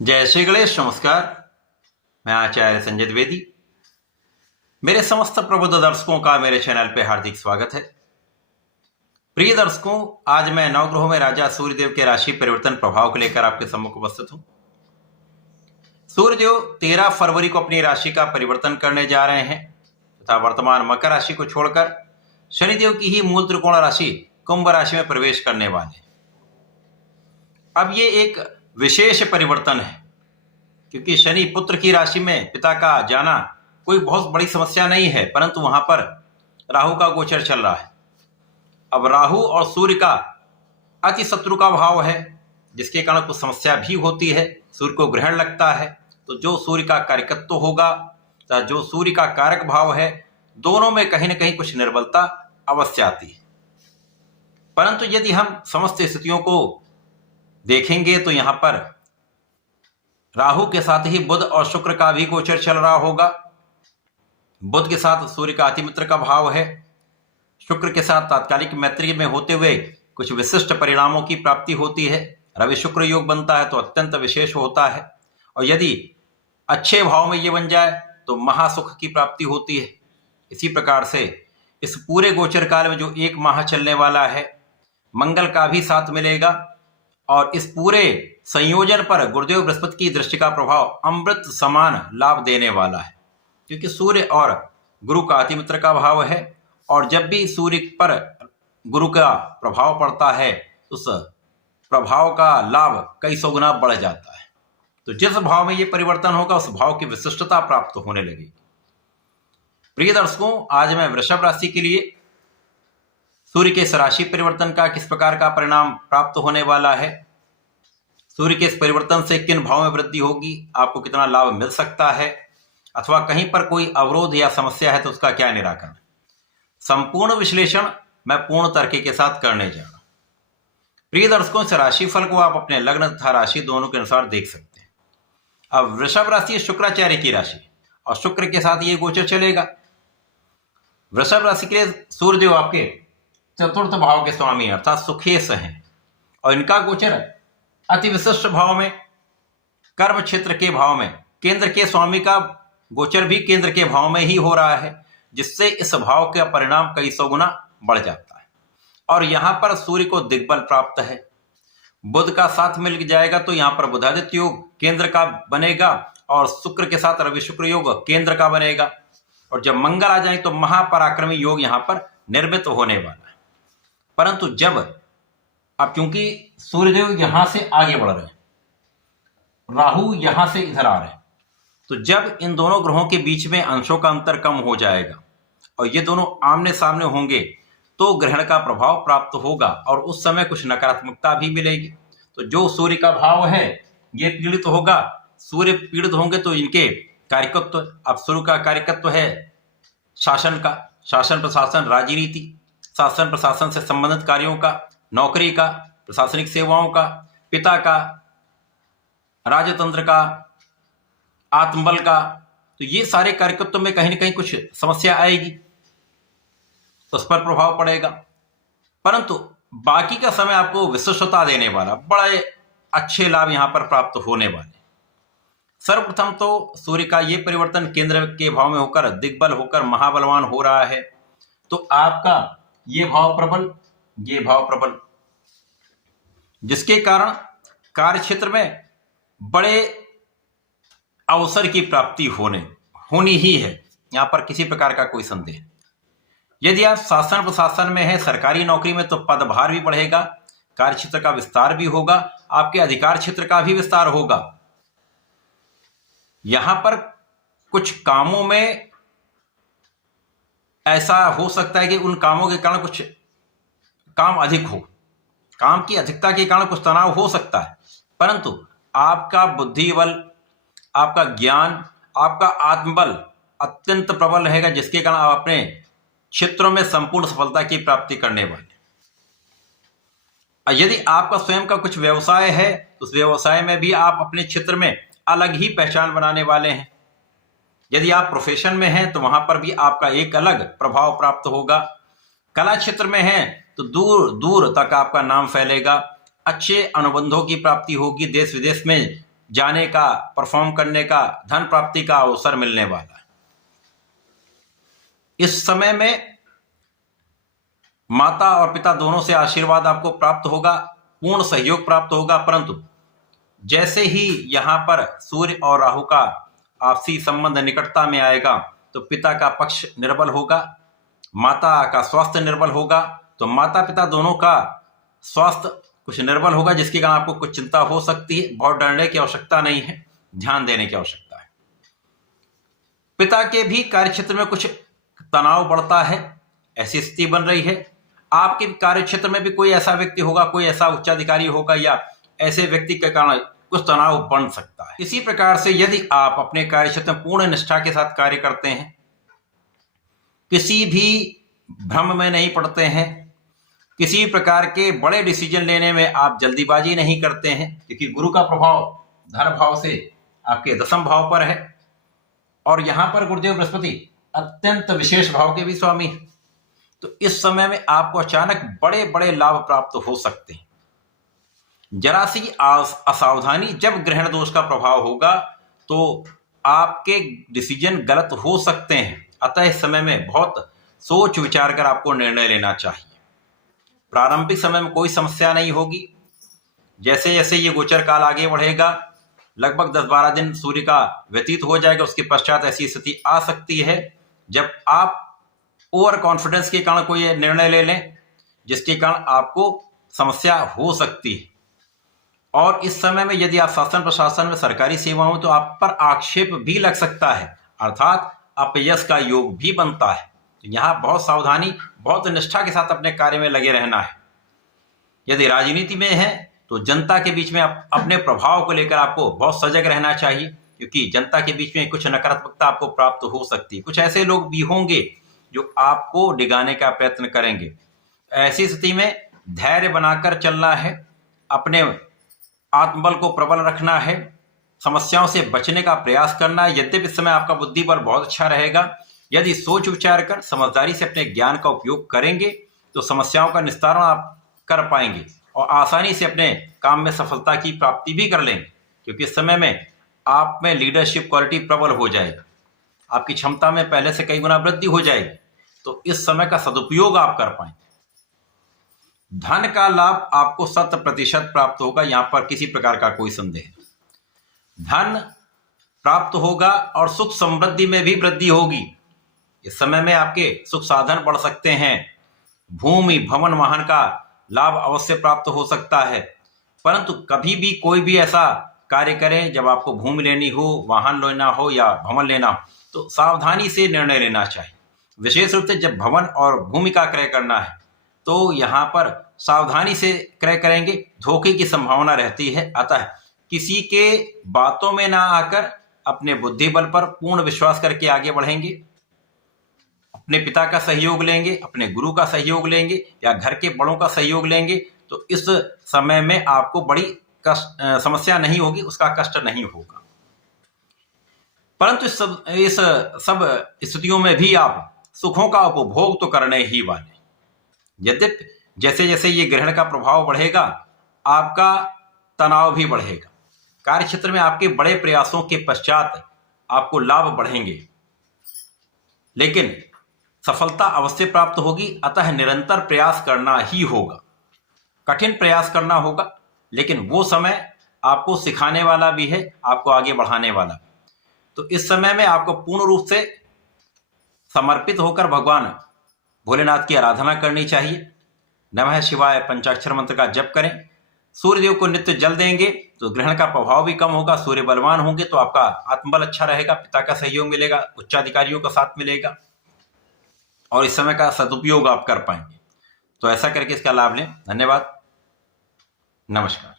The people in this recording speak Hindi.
जय श्री गणेश। नमस्कार, मैं आचार्य संजय द्विवेदी। मेरे समस्त प्रबुद्ध दर्शकों का मेरे चैनल पे हार्दिक स्वागत है। प्रिय दर्शकों, आज मैं नवग्रहों में राजा सूर्यदेव के राशि परिवर्तन प्रभाव को लेकर आपके सम्मुख उपस्थित हूं। सूर्यदेव 13 फरवरी को अपनी राशि का परिवर्तन करने जा रहे हैं तथा वर्तमान मकर राशि को छोड़कर शनिदेव की ही मूल त्रिकोण राशि कुंभ राशि में प्रवेश करने वाले हैं। अब ये एक विशेष परिवर्तन है क्योंकि शनि पुत्र की राशि में पिता का जाना कोई बहुत बड़ी समस्या नहीं है, परंतु वहां पर राहु का गोचर चल रहा है। अब राहु और सूर्य का अति शत्रु का भाव है, जिसके कारण कुछ समस्या भी होती है। सूर्य को ग्रहण लगता है तो जो सूर्य का कारकत्व होगा तथा जो सूर्य का कारक भाव है, दोनों में कहीं ना कहीं कुछ निर्बलता अवश्य आती है। परंतु यदि हम समस्त स्थितियों को देखेंगे तो यहां पर राहु के साथ ही बुध और शुक्र का भी गोचर चल रहा होगा। बुध के साथ सूर्य का अतिमित्र का भाव है, शुक्र के साथ तात्कालिक मैत्री में होते हुए कुछ विशिष्ट परिणामों की प्राप्ति होती है। रवि शुक्र योग बनता है तो अत्यंत विशेष होता है, और यदि अच्छे भाव में ये बन जाए तो महासुख की प्राप्ति होती है। इसी प्रकार से इस पूरे गोचर काल में जो एक माह चलने वाला है, मंगल का भी साथ मिलेगा और इस पूरे संयोजन पर गुरुदेव बृहस्पति की दृष्टि का प्रभाव अमृत समान लाभ देने वाला है, क्योंकि सूर्य और गुरु का अतिमित्र का भाव है, और जब भी सूर्य पर गुरु का प्रभाव पड़ता है तो उस प्रभाव का लाभ कई सौ गुना बढ़ जाता है। तो जिस भाव में ये परिवर्तन होगा उस भाव की विशिष्टता प्राप्त होने लगेगी। प्रिय दर्शकों, आज मैं वृषभ राशि के लिए सूर्य के इस राशि परिवर्तन का किस प्रकार का परिणाम प्राप्त होने वाला है, सूर्य के इस परिवर्तन से किन भाव में वृद्धि होगी, आपको कितना लाभ मिल सकता है, अथवा कहीं पर कोई अवरोध या समस्या है तो उसका क्या निराकरण, संपूर्ण विश्लेषण मैं पूर्ण तर्क के साथ करने जा रहा हूं। प्रिय दर्शकों, इस राशिफल को आप अपने लग्न तथा राशि दोनों के अनुसार देख सकते हैं। अब वृषभ राशि शुक्राचार्य की राशि और शुक्र के साथ ये गोचर चलेगा। वृषभ राशि के लिए सूर्यदेव आपके चतुर्थ भाव के स्वामी अर्थात सुखेश हैं, और इनका गोचर अति विशिष्ट भाव में कर्म क्षेत्र के भाव में केंद्र के स्वामी का गोचर भी केंद्र के भाव में ही हो रहा है, जिससे इस भाव का परिणाम कई सौ गुना बढ़ जाता है। और यहां पर सूर्य को दिग्बल प्राप्त है, बुध का साथ मिल जाएगा तो यहां पर बुधादित्य योग केंद्र का बनेगा और शुक्र के साथ रवि शुक्र योग केंद्र का बनेगा, और जब मंगल आ जाए तो महापराक्रमी योग यहां पर निर्मित होने वाला है। परंतु जब अब क्योंकि सूर्यदेव यहां से आगे बढ़ रहे हैं, राहु यहां से इधर आ रहे हैं, तो जब इन दोनों ग्रहों के बीच में अंशों का अंतर कम हो जाएगा और ये दोनों आमने सामने होंगे तो ग्रहण का प्रभाव प्राप्त होगा और उस समय कुछ नकारात्मकता भी मिलेगी। तो जो सूर्य का भाव है ये पीड़ित होगा, सूर्य पीड़ित होंगे तो इनके कार्यकत्व, अब सूर्य का कार्यकत्व है शासन का, शासन प्रशासन राज्य नीति, शासन प्रशासन से संबंधित कार्यों का, नौकरी का, प्रशासनिक सेवाओं का, पिता का, राजतंत्र का, आत्मबल का, तो ये सारे कार्यकर्तों में कहीं ना कहीं कुछ समस्या आएगी, तो उस पर प्रभाव पड़ेगा। परंतु बाकी का समय आपको विशिष्टता देने वाला बड़े अच्छे लाभ यहां पर प्राप्त होने वाले। सर्वप्रथम तो सूर्य का ये परिवर्तन केंद्र के भाव में होकर दिग्बल होकर महाबलवान हो रहा है, तो आपका ये भाव प्रबल, ये भाव प्रबल, जिसके कारण कार्य क्षेत्र में बड़े अवसर की प्राप्ति होनी ही है। यहां पर किसी प्रकार का कोई संदेह नहीं। यदि आप शासन प्रशासन में है, सरकारी नौकरी में, तो पदभार भी बढ़ेगा, कार्य क्षेत्र का विस्तार भी होगा, आपके अधिकार क्षेत्र का भी विस्तार होगा। यहां पर कुछ कामों में ऐसा हो सकता है कि उन कामों के कारण कुछ काम अधिक हो, काम की अधिकता के कारण कुछ तनाव हो सकता है, परंतु आपका बुद्धि बल, आपका ज्ञान, आपका आत्मबल अत्यंत प्रबल रहेगा, जिसके कारण आप अपने क्षेत्रों में संपूर्ण सफलता की प्राप्ति करने वाले। यदि आपका स्वयं का कुछ व्यवसाय है तो उस व्यवसाय में भी आप अपने क्षेत्र में अलग ही पहचान बनाने वाले हैं। यदि आप प्रोफेशन में हैं तो वहां पर भी आपका एक अलग प्रभाव प्राप्त होगा। कला क्षेत्र में हैं तो दूर दूर तक आपका नाम फैलेगा, अच्छे अनुबंधों की प्राप्ति होगी, देश विदेश में जाने का, परफॉर्म करने का, धन प्राप्ति का अवसर मिलने वाला है। इस समय में माता और पिता दोनों से आशीर्वाद आपको प्राप्त होगा, पूर्ण सहयोग प्राप्त होगा। परंतु जैसे ही यहां पर सूर्य और राहु का आपसी संबंध निकटता में आएगा तो पिता का पक्ष निर्बल होगा, माता का स्वास्थ्य निर्बल होगा। तो माता पिता दोनों का स्वास्थ्य कुछ निर्बल होगा, जिसके कारण आपको कुछ चिंता हो सकती है। बहुत डरने की आवश्यकता नहीं है, ध्यान देने की आवश्यकता है। पिता के भी कार्य क्षेत्र में कुछ तनाव बढ़ता है, ऐसी स्थिति बन रही है। आपके कार्य क्षेत्र में भी कोई ऐसा व्यक्ति होगा, कोई ऐसा उच्चाधिकारी होगा या ऐसे व्यक्ति के कारण कुछ तनाव बन सकता है। इसी प्रकार से यदि आप अपने कार्य क्षेत्र में पूर्ण निष्ठा के साथ कार्य करते हैं, किसी भी भ्रम में नहीं पड़ते हैं, किसी प्रकार के बड़े डिसीजन लेने में आप जल्दीबाजी नहीं करते हैं, क्योंकि गुरु का प्रभाव धन भाव से आपके 10वें भाव पर है और यहां पर गुरुदेव बृहस्पति अत्यंत विशेष भाव के भी स्वामी है। तो इस समय में आपको अचानक बड़े बड़े लाभ प्राप्त हो सकते हैं। जरा सी असावधानी, जब ग्रहण दोष का प्रभाव होगा तो आपके डिसीजन गलत हो सकते हैं। अतः इस समय में बहुत सोच विचार कर आपको निर्णय लेना चाहिए। प्रारंभिक समय में कोई समस्या नहीं होगी। जैसे जैसे ये गोचर काल आगे बढ़ेगा, लगभग 10-12 दिन सूर्य का व्यतीत हो जाएगा, उसके पश्चात ऐसी स्थिति आ सकती है जब आप ओवर कॉन्फिडेंस के कारण कोई निर्णय ले लें, जिसके कारण आपको समस्या हो सकती है। और इस समय में यदि आप शासन प्रशासन में सरकारी सेवा हो तो आप पर आक्षेप भी लग सकता है, अर्थात अपयश का योग भी बनता है। तो यहाँ बहुत सावधानी, बहुत निष्ठा के साथ अपने कार्य में लगे रहना है। यदि राजनीति में है तो जनता के बीच में अपने प्रभाव को लेकर आपको बहुत सजग रहना चाहिए, क्योंकि जनता के बीच में कुछ नकारात्मकता आपको प्राप्त हो सकती है। कुछ ऐसे लोग भी होंगे जो आपको डिगाने का प्रयत्न करेंगे। ऐसी स्थिति में धैर्य बनाकर चलना है, अपने आत्मबल को प्रबल रखना है, समस्याओं से बचने का प्रयास करना है। यद्यपि इस समय आपका बुद्धि बल बहुत अच्छा रहेगा, यदि सोच विचार कर समझदारी से अपने ज्ञान का उपयोग करेंगे तो समस्याओं का निस्तारण आप कर पाएंगे और आसानी से अपने काम में सफलता की प्राप्ति भी कर लेंगे, क्योंकि इस समय में आप में लीडरशिप क्वालिटी प्रबल हो जाएगी, आपकी क्षमता में पहले से कई गुना वृद्धि हो जाएगी। तो इस समय का सदुपयोग आप कर पाएंगे। धन का लाभ आपको 100% प्राप्त होगा, यहां पर किसी प्रकार का कोई संदेह नहीं। धन प्राप्त होगा और सुख समृद्धि में भी वृद्धि होगी। इस समय में आपके सुख साधन बढ़ सकते हैं, भूमि भवन वाहन का लाभ अवश्य प्राप्त हो सकता है। परंतु कभी भी कोई भी ऐसा कार्य करें जब आपको भूमि लेनी हो, वाहन लेना हो या भवन लेना हो, तो सावधानी से निर्णय लेना चाहिए। विशेष रूप से जब भवन और भूमि का क्रय करना है तो यहाँ पर सावधानी से क्रय करेंगे, धोखे की संभावना रहती है। अतः किसी के बातों में ना आकर अपने बुद्धि बल पर पूर्ण विश्वास करके आगे बढ़ेंगे, अपने पिता का सहयोग लेंगे, अपने गुरु का सहयोग लेंगे या घर के बड़ों का सहयोग लेंगे, तो इस समय में आपको बड़ी समस्या नहीं होगी, उसका कष्ट नहीं होगा। परंतु इस सब स्थितियों में भी आप सुखों का उपभोग तो करने ही वाले। यद्यपि जैसे जैसे ये ग्रहण का प्रभाव बढ़ेगा आपका तनाव भी बढ़ेगा, कार्य क्षेत्र में आपके बड़े प्रयासों के पश्चात आपको लाभ बढ़ेंगे, लेकिन सफलता अवश्य प्राप्त होगी। अतः निरंतर प्रयास करना ही होगा, कठिन प्रयास करना होगा, लेकिन वो समय आपको सिखाने वाला भी है, आपको आगे बढ़ाने वाला। तो इस समय में आपको पूर्ण रूप से समर्पित होकर भगवान भोलेनाथ की आराधना करनी चाहिए। नमः शिवाय पंचाक्षर मंत्र का जप करें, सूर्यदेव को नित्य जल देंगे तो ग्रहण का प्रभाव भी कम होगा, सूर्य बलवान होंगे तो आपका आत्मबल अच्छा रहेगा, पिता का सहयोग मिलेगा, उच्चाधिकारियों का साथ मिलेगा और इस समय का सदुपयोग आप कर पाएंगे। तो ऐसा करके इसका लाभ लें। धन्यवाद, नमस्कार।